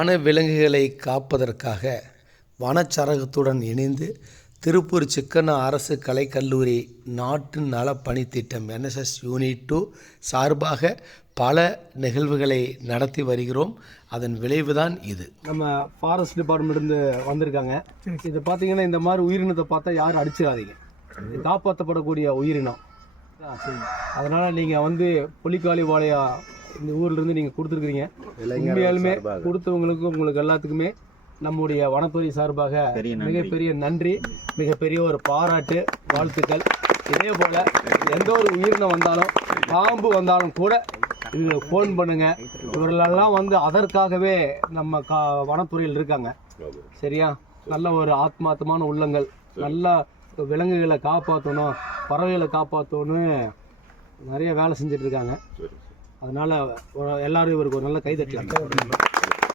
வன விலங்குகளை காப்பதற்காக வனச்சரகத்துடன் இணைந்து திருப்பூர் சிக்கண்ணா அரசு கலைக்கல்லூரி நாட்டு நல பணித்திட்டம் NSS யூனிட் 2 சார்பாக பல நிகழ்வுகளை நடத்தி வருகிறோம். அதன் விளைவுதான் இது. நம்ம ஃபாரஸ்ட் டிபார்ட்மெண்ட்லேருந்து வந்திருக்காங்க. இது பார்த்தீங்கன்னா இந்த மாதிரி உயிரினத்தை பார்த்தா யாரும் அடிச்சிடாதீங்க. காப்பாற்றப்படக்கூடிய உயிரினம். அதனால் நீங்கள் வந்து புலிக்காளி வாழையா இந்த ஊர்லேருந்து நீங்கள் கொடுத்துருக்குறீங்க. உண்மையாலுமே கொடுத்தவங்களுக்கும் உங்களுக்கு எல்லாத்துக்குமே நம்முடைய வனத்துறை சார்பாக மிகப்பெரிய நன்றி, மிகப்பெரிய ஒரு பாராட்டு, வாழ்த்துக்கள். இதே போல் எந்த ஒரு உயிரினம் வந்தாலும், பாம்பு வந்தாலும் கூட இது ஃபோன் பண்ணுங்க. இவர்களெல்லாம் வந்து அதற்காகவே நம்ம வனத்துறையில் இருக்காங்க. சரியா? நல்ல ஒரு ஆத்மார்த்தமான உள்ளங்கள், நல்ல விலங்குகளை காப்பாற்றணும், பறவைகளை காப்பாற்றணும்னு நிறைய வேலை செஞ்சுட்டு இருக்காங்க. அதனால எல்லாரும் இவருக்கு ஒரு நல்ல கைதட்டலாம்.